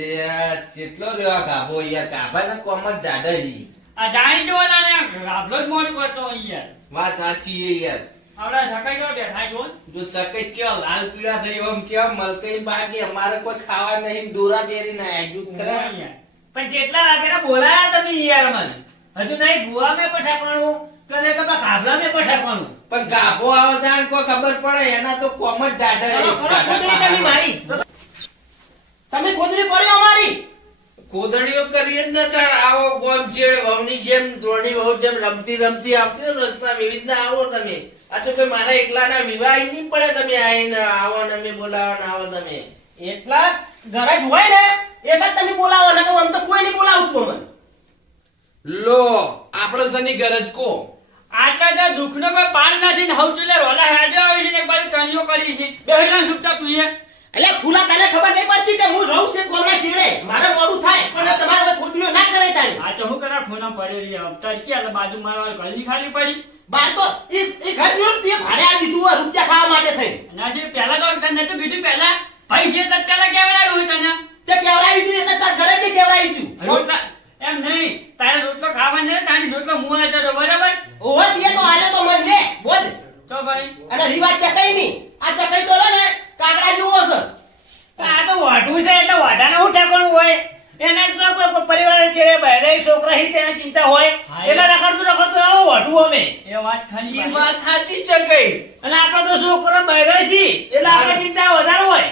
એટલે કેટલો રહ્યો ગાભો યાર ગાભાના કોમ જ દાદાજી. આ જાણી જો તાણે ગાભલો જ મોડ કરતો યાર. વાત સાચી છે યાર. આવડા સકાઈ જો બેઠા જો જો ચકે ચલ લાલ પીળા થઈ ઓમ કે મલકઈ બાગે અમારે કોઈ ખાવા નહીં દોરા પહેરી ના આયુ ખરા પણ જેટલા વાગ્યાના બોલાયા તમે યાર મને. હજુ નહીં ગુવા મેં પણ ઠેકવાનું તો ગાભલા મે પઠાકવાનું. પણ ગાભો આવે જાણ કોઈ ખબર પડે એના તો કોમ જ તમે મારી. તમે ખોદણી કરી અમારી? કોદણીઓ કરીએ જ નતા આવો ગોમ ચેડ વહુની જેમ ધોણી વહુ જેમ રમતી રમતી આવતી હોય રસ્તા એવી રીતના આવો તમે. આ તો કોઈ મારા એકલાના વિવાહ નહીં પડે તમે આવીને આવો ને અમે બોલાવો ને આવો તમે. એટલા ગરજ હોય ને એટલા જ તમે બોલાવો ને આમ તો કોઈ નહીં બોલાવતું અમને. લો આપણે સની ગરજ કો? આટલા જે દુઃખનો કોઈ પાર નથી ને હવ ચૂલે રોલા હેડ્યો આવી છે ને એક બાજુ કણીઓ કરી છે. બેહલા સુખતા તું એટલે ફૂલા તને ખબર નહીં પડતી કે હું રહું છે કોના શીડે મારે મોડું થાય પણ તમારે હવે ખોદણીઓ ના કરે તારી. આ તો હું કરા ફોના પડ્યો છે તડકી એટલે બાજુ મારવા ગલી ખાલી પડી. બાર તો એ ઈ ઘરનું તે ભાડે આ દીધું હોય રૂપિયા ખાવા માટે થઈ ના છે પહેલા તો તને નતું કીધું પહેલા ભાઈ છે તો પહેલા કેવડાવ્યું તને? તે કેવડાવી દીધું એટલે તાર ઘરે જ કેવડાવી દીધું રોટલા એમ નહીં તારે રોટલો ખાવા ને તારી રોટલો મુવા જતો બરાબર ઓહો તે તો આલે તો મન લે બોલ તો ભાઈ અને રીવાજ ચકઈ ની આ ચકઈ તો લે ને કાગડા જેવો છે આ તો વાઢું છે એટલે વાઢાને શું ઠેકવાનું હોય એને જ ના કોઈ પરિવાર છે બહેરે છોકરા હી તેને ચિંતા હોય હા, એટલે રખડતું રખડતું આવો વાઢું અમે એ વાત ખરી ઈ પાછી. વાત સાચી છે કઈ અને આપણે તો છોકરો બહેરે છીએ એટલે આપણે ચિંતા વધારે હોય.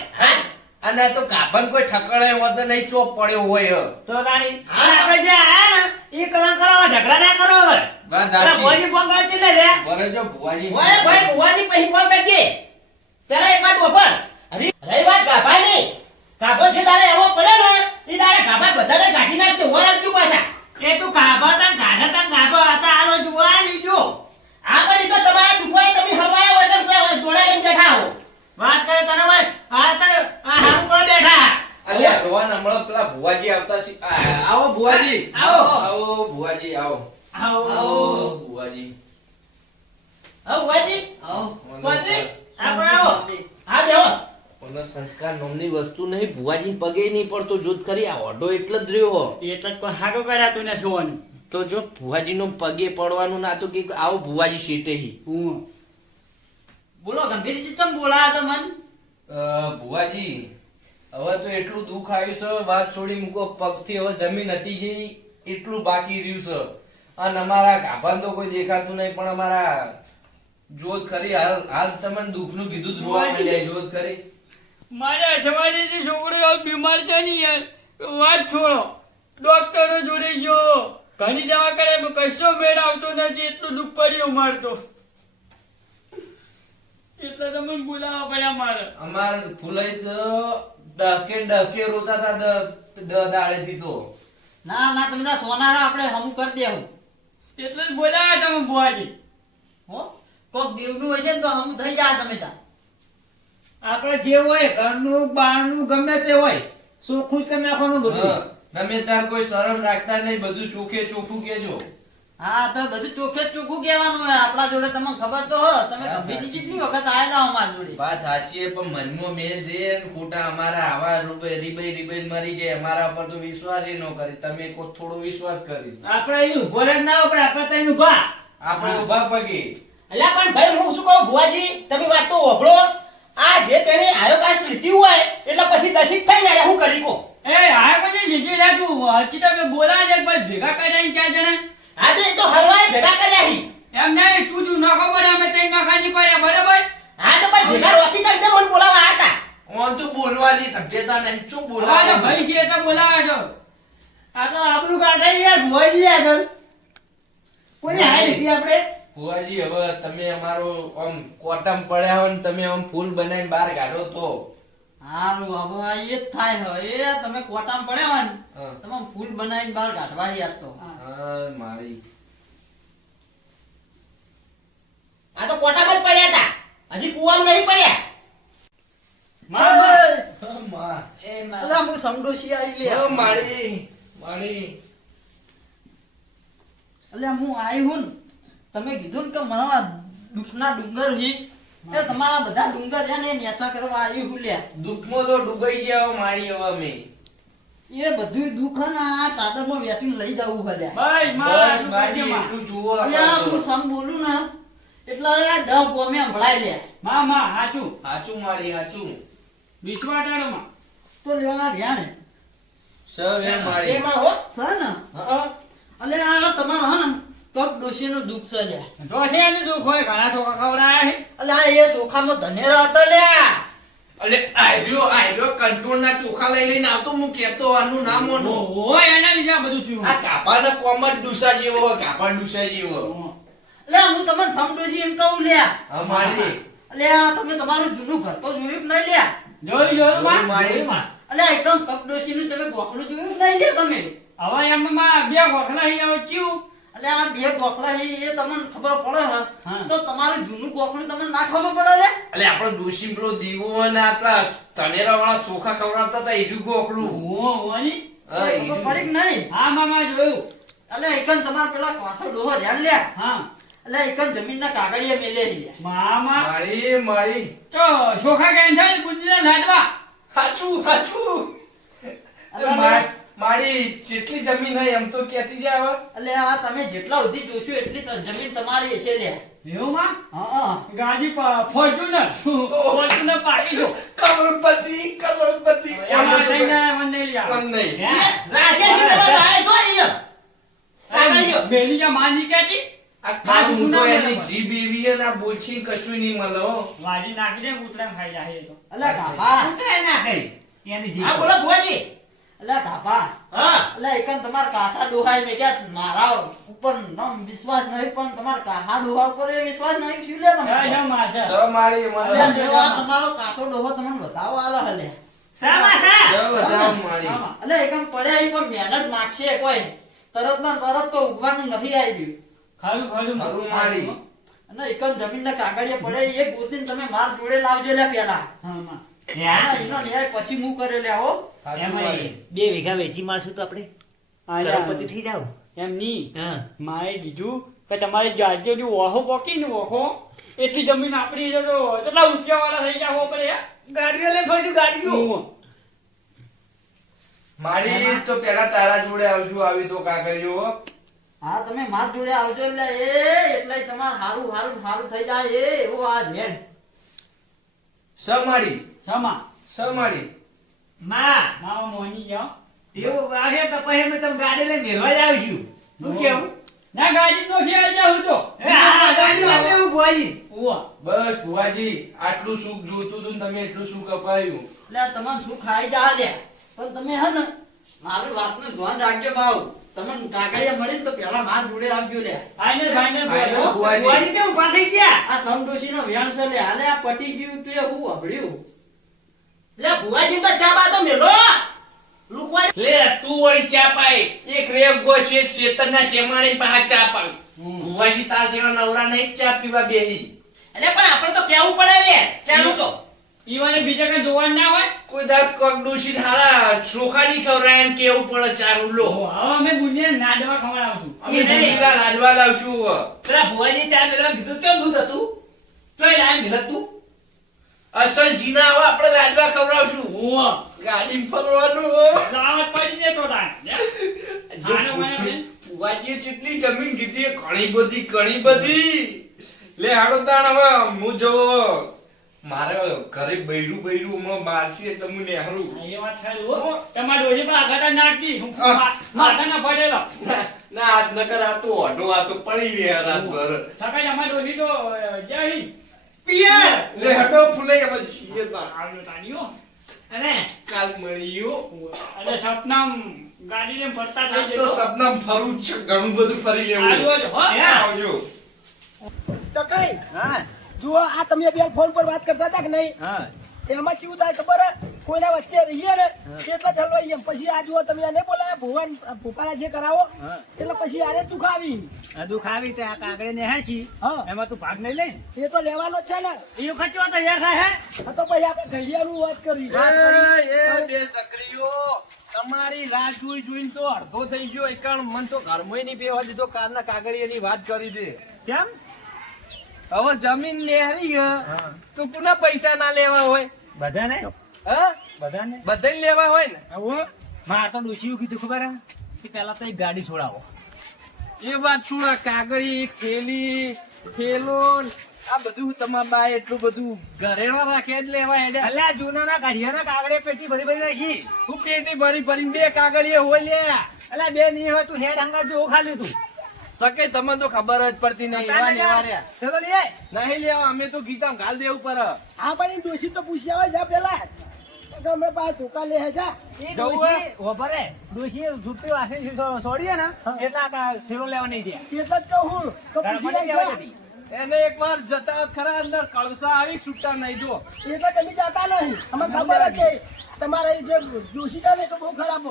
અને તો કાપન કોઈ ઠકડે હોતો નહીં ચોપ પડ્યો હોય તો અને આપણે જે આયા ને એ કલમ કરાવવા ઝઘડા ના કરો હવે. ભુવાજી ફોન કરે છે લે બરે જો ભુવાજી ઓય ભાઈ ભુવાજી પછી ફોન કરજે. પેલા એક વાત હજી રહી વાત ગાભાની ગાભો છે તારે એવો પડે ને એ તારે ગાભા બધાને કાઢી નાખશે ઓર રાખજો પાછા એ તું કાભા તા ગાઢા તા ગાભા હતા આલો જોવા લીજો આ પણ ઈ તો તમારે દુખવાય તમે હલવાયા હોય તો પેલા દોડા લઈને બેઠા હો વાત કરે તને હોય આ તો આ હારું કરો બેઠા અલ્યા રોવાન હમણાં પેલા ભુવાજી આવતા છે આ, આવો ભુવાજી આવો. આવો ભુવાજી આવો આવો આવો ભુવાજી હા ભુવાજી આવો સ્વાતિ આપણે આવો હા બેહો સંસ્કાર નામની વસ્તુ નહીં ભુવાજી પગે નહીં પડતો જોત ખરી આ ઓઢો એટલો જ રહ્યો. એટલે જ કોઈ હાકો કર્યા તું ને જોવાનું તો જો ભુવાજીનો પગે પડવાનું ના તો કે આવો ભુવાજી શેટે હી. હું? બોલો ગંભીરજી ચમ બોલાયા તો મન ભુવાજી હવે તો એટલું દુઃખ આવ્યું છે વાત છોડી મૂકો પગથી હવે જમીન હતી જઈ એટલું બાકી રહ્યું છે. અને અમારા ગાભાન તો કોઈ દેખાતું નહીં પણ અમારા જોત ખરી હાલ હાલ તમને દુઃખનું કીધું જ રોવા જાય જોત ખરી. મારે અઠવાડિયેથી છોકરો બીમાર છે ને યાર. વાત છોડો. ડોક્ટરો જોડે ગયો. ઘણી દવા કરે પણ કશો મેળ આવતો નથી એટલું દુઃખ પડ્યું મારતો એટલે તમને બોલાવવા પડ્યા મારે. અમારે ફૂલાઈ તો ડકે ડકે રોતા હતા દાડેથી તો. ના ના તમે તાર સોનારા આપણે હમ કરી દેવું એટલે જ બોલાવ્યા તમે બુઆજી. હો? કોક દેવનું હોય છે ને તો હમ થઈ જાય તમે ત્યાં. આપણે જે હોય ઘરનું બહારનું ગમે તે હોય ચોખ્ખું જ કરી નાખવાનું બધું? તમે તાર કોઈ શરમ રાખતા નહીં બધું ચોખે ચોખ્ખું કેજો હા તો બધું ચોખે ચોખ્ખું કહેવાનું હોય. આપણા જોડે તમને ખબર તો હો તમે ગંભીરજી કેટલી વખત આયેલા અમારા જોડે. વાત સાચી પણ મનમાં મેં જે ખોટા. અમારા આવા રૂપે રીબઈ રીબઈ મરી જાય. અમારા પર તો વિશ્વાસ ય ન કરી. તમે કોઈ થોડો વિશ્વાસ કરી આપણે અહીં ઊભો રહે ના હોય પણ આપણે ત્યાં ઊભા આપણે ઊભા પગે. અલ્યા પણ ભાઈ હું શું કહું ભુવાજી તમે વાત તો ઓભળો આ જે તેને આયોકાશ લીધી હોય એટલે પછી દશિત થઈ જાય હું કરી કો એ હા પછી જીજી લે તું તમે બોલાવે છે ભાઈ ભેગા કર્યા ચાર જણા? હા તો એ તો હલવાય ભેગા કર્યા હી. એમ નહીં તું તું નખો પડે અમે તઈ નખા ની પડ્યા બરાબર? હા તો પણ ભેગા રોકી કરશે મને બોલાવા આતા ઓન તો બોલવાની શક્યતા નહીં. શું બોલાવા તો ભાઈ છે એટલે બોલાવા છો. આ તો આપણું કાઢાઈ યાર ભોજી આગળ કોને હાઈ લીધી આપણે? ભુવાજી હવે તમે અમારો આમ કોટમ પડ્યા હોય ને તમે આમ ફૂલ બનાવીને બહાર કાઢો તો. હારું હવે એ જ થાય. હવે એ તમે કોટામાં પડ્યા હોય ને હા. તમે ફૂલ બનાવીને બહાર કાઢવા યાદ તો. મારી. આ તો કોટામાં જ પડ્યા હતા હજી કુવામાં નહીં પડ્યા. માર, માર. હા, મા. એ માં. અલા, હું સમડોશી આઈ લે હા, મારી. મારી. એટલે હું ને, તમે કીધું ને કે મને આ દુઃખના ડુંગર હી એ તમારા બધા ડુંગર છે ને નેતા કરવા આવી હું લ્યા દુઃખમાં તો ડૂબાઈ ગયા મારી હવે અમે એ બધું દુઃખ ને આ ચાદરમાં વેઠીને લઈ જવું હલ્યા બસમાં બસમાં. એટલું જુઓ અલ્યા હું સમ બોલું ને એટલે આ દહ ગોમે સંભળાય લે. માં માં હાચું. હાચું મારી હાચું. વિશ્વાટાણો માં તો લેવા ને સર એ મારી. સેમાં હો. છે ને? હા. અલે આ તમારો હે ને કપ ડોશીનું દુઃખ છે લ્યા. જો દુઃખ હોય ઘણા છોકરા ખવડાયા છે. અલે એ ચોખામાં ધનેરો હતો લ્યા. અલે આયરો આયરો કંટ્રોલ ના ચોખા લઈ લઈને આવતો હું કેતો આનું નામ મોનો એના લીધે આ બધું થયું. આ કાપાનો કોમ જ ડુસા જેવો કાપા ડુસા જેવો. અલે હું તમને સમ એમ કહું લ્યા. હા અલે આ તમે તમારું જૂનું ઘર તો જોયું કે નહીં લ્યા? જોયું જોયું માં? મારી. અલે એકદમ કપ ડોશીનું તમે ગોખલું જોયું કે નહીં લ્યા તમે? હવે એમાં બે ગોખલા અહીં અલે આ બે ગોખલા છે એ તમને ખબર પડે હા. તો તમારું જૂનું ગોખલું તમને ના ખબર પડે ને અલે આપણો ડોશી પેલો દીવો અને આપણા તનેરા વાળા ચોખા ખવડાવતા હતા એર્યું ગોખલું. ઓ ઓની ને પડી કે નહીં. હા મામા જોયું. અલે એકન તમારે પેલા કાસો ડોહો ધ્યાન લ્યા હા. અલે એકન જમીનના કાગળિયા મેલે લે મામા. મારી મારી. તો ચોખા કેન્સલ ગુંજીના લાડવા. હાચું હાચું. અલે મા- મારી જેટલી જમીન હોય એમ તો ક્યાંથી જાય હવે? એટલે આ તમે જેટલા સુધી જોશો એટલી જમીન તમારી છે લ્યા એવું માં? હા ગાડી ફોર્ચ્યુનર ફોર્ચ્યુનર પાડી દો. કરોડપતિ કરોડપતિ. થઈને મને બોલછી કશું નહીં મળે. વાજી નાખી દે ઉતરાણ ખાઈ જાય તો. અલે કાપા ઉતરાય ના એની જીભ. બોલો ભુવાજી. અલે કાપા હા. અલે એકન તમાર કાસા ડોહાય મે કે મારા ઉપર નમ વિશ્વાસ નહીં પણ તમાર કાહા ડોહા ઉપર વિશ્વાસ નહીં શું લે તમે? જય માસે? જો મારી મને તમારો કાસો ડોહો તમને બતાવો આલો હલે. અલે એકમ પડ્યા પણ મહેનત નાખશે કોઈ. તરત ના તરત તો ઉગવાનું નથી આવી ગયું. મારી. અને એકમ જમીનના કાગળિયા પડે એ ગોતીને તમે માર જોડે લાવજો લે પેલા. હા હે, હા? એનો ન્યાય પછી હું કરે લે હો. બે વીઘા વેચી મારશું તો આપણે? કરોડપતિ થઈ જાવ એમ નહીં. માએ કીધું કે તમારે જાજો જો ઓહો પોકી ને ઓહો એટલી જમીન આપણી તો કેટલા રૂપિયા વાળા થઈ ગયા યાર? ગાડીઓ લઈ ફરજો ગાડીઓ. મારી તો પેલા તારા જોડે આવજો આવી તો કાગળિયો હો. હા તમે માર જોડે આવજો એટલે. એ એટલે તમાર હારું હારું હારું થઈ જાય. એ એવો આ ભેડ સ મારી સમા સ મારી માં માવા મોની જાઓ એવું વાગે તો પછી અમે તમે ગાડી લઈને મેળવા જ આવીશું. શું કેવું? ના ગાડી નો ખેલ જાઉં તો. હે. બસ ભુવાજી આટલું સુખ જોતું હતું ને તમે એટલું સુખ અપાયું. એટલે તમને શું ખાઈ જા લે. પણ તમે હે ને મારી વાતનું ધ્યાન રાખજો ભાવ તમને કાગળિયા મળી તો પેલા માર જોડે આવજો લે. Final final final. ભુવાજી. ભુવાજી. કેમ થઈ ગયા? આ સમડોશી નો વ્યાણ છે લે. હાલે આ પટી ગયું તો એ હું અભળ્યું લે ભુવાજી તો ચા તો મેલો. લુકવાય લે તું વળી ચાપાય એક રેવ ગોશે ચેતનના શેમાડી પાસે ચા પાય. હમ. ભુવાજી તાર જેવા નવરા નહીં ચા પીવા બેહી. એટલે પણ આપણે તો કેવું પડે લે ચાલુ તો. ઈવાને બીજા કઈ જોવાનું ના હોય? કોઈ દાળ કોક ડોશી હારા ચોખાની ખવરાય એમ કેવું પડે ચારું લો. હવે અમે ગુંજીને નાડવા ખવડાવશું. અમે ભૂંગળા લાડવા લાવશું. પેલા ભુવાજી ચા પેલા કીધું ચો દૂધ હતું? તોય લાય મિલત તું. અસલ જીના આપણે લાડવા ખવડાવશું હું ગાડી ફરવાનું. લાવત પડી ને તો તાન. લે. આને મને બેન. ભુવાજીએ જેટલી જમીન કીધી ઘણી બધી ઘણી બધી લે હાડો તાણ હવે હું જવો મારે ઘરે બૈરું બૈરું હમણાં મારશે એટલે હું નેહરું એ વાત ખરી હો. તમારા ડોશી પર આઘાત નાખતી. હા. મા- માથાના ના આજ નકર આ તો ઓઢો આ તો પડી રહ્યા રાતભર થકાઈ અમારી રોજી તો. પિયર! લે. હડો ફૂલે હવે છીએ તાણ. આવ્યો તાનીઓ. અને કાલ મળીયો. અને સપનામ ગાડીને ફરતા થઈ આ સપનામ ફરું છે. ઘણું બધું ફરી લેવું આવ્યો હો. આવજો? ચકાઈ હા જુઓ આ તમે બે ફોન પર વાત કરતા હતા કે નહીં? હા. એમાં કેવું થાય ખબર? કોઈના વચ્ચે રહીએ ને એટલે ચાલવા એમ. પછી આ જુઓ તમે એને બોલાયા ભુવન ભોપાલા જે કરાવો એટલે પછી આને તું ખાવી. આ દુઃખ તો આ કાગડે ને હેસી. એમાં તું ભાગ નહીં લે? એ તો લેવાનો છે ને. એ ખર્ચો તૈયાર થાય હે? તો પછી આપણે ઘડિયાળનું વાત કરી. એ બે સક્રિયો તમારી રાહ જોઈ જોઈને તો અડધો થઈ ગયો. એકણ મન તો ઘરમાં નહીં બેવા દીધો. કારના કાગળિયાની વાત કરી દે. કેમ? હવે જમીન હા. તો કોના પૈસા ના લેવા હોય? બધાને? હા. બધાને? બધાને લેવા હોય ને? હવે મારે તો ડોશી કીધું ખબર હે? કે પેલા તો એક ગાડી છોડાવો. એ વાત છોડા કાગળી થેલી થેલો આ બધું તમારા બા એટલું બધું ઘરેણા રાખે જ લેવા હેડે. અલ્યા જૂનાના ગાડીઓના કાગળે પેટી ભરી ભરી રાખી હું પેટી ભરી ભરી બે કાગળીએ હોય લે અલ્યા બે નહીં હોય તું હેડ હંગા જો ખાલી તું. સકે તમને તો ખબર જ પડતી નહીં એવા ને એવા રહ્યા. ચલો લે. નહીં લેવા અમે તો ગીતામ ગાલ દેવું પર હા પણ એ તો પૂછી આવે જા પેલા. ગમે પાસે ધોકા લે જા. જવું વપરે ડોશી છૂટી વાસે છોડીએ ને એટલા કા- થેલો લેવા નહીં દે. એટલે જ કહું હું તો પૂછી લે. એને એકવાર જતા ખરા અંદર કળસા આવી છૂટતા નહીં જો એટલે તમે જતા નહીં. અમે ખબર જ છે. તમારા એ જે દોષી છે ને તો બહુ ખરાબ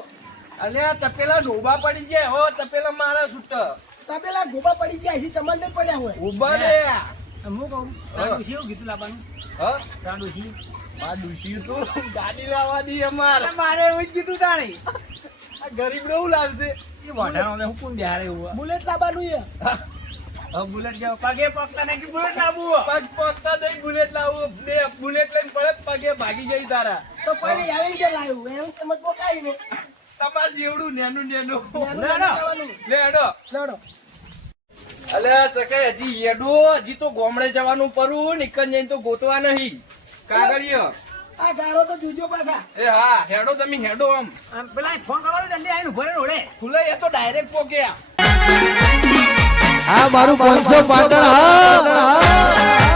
અલ્યા તપેલા ડોબા પડી જાય હો તપેલા મારા છૂટા. પેલા ગોબા પડી ગયા છે તમને નહીં પડ્યા હોય. ઊભા રે. હું કહું તારા ડોશી એવું કીધું લાવવાનું હા? તારા ડોશી આ ડૂસી તો ગાડી લાવવાની અમાર. મારે એવું જ કીધું તાણે. આ ગરીબનું લાવશે એ મોઢામાં અમે હું કોણ બિહારે એવું બુલેટ લાવવાનું એ બુલેટ જાવ પગે પગતા નહીં બુલેટ લાવવું પગ પગતા નહીં બુલેટ લાવવું. બુલેટ લઈને પડે પગે ભાગી જઈ તારા. તો પછી આવી જ લાવ્યું. એમ સમજ પોકાય ને તમાર જેવડું નેનું નેનું. લેડો ના. લડો. અલ્યા સકે હજી હેડો હજી તો ગોમડે જવાનું પરું નીકળ જઈને તો ગોતવા નહીં. કાગળિયો. આ ગારો તો જુજો પાછા. એ હા હેડો તમે હેડો આમ. આમ પેલા ફોન કરો જલ્દી આઈને ઊભો રહે ઓળે ખુલે એ તો ડાયરેક્ટ પોકે આ મારું પાંચસો પાટણ હા.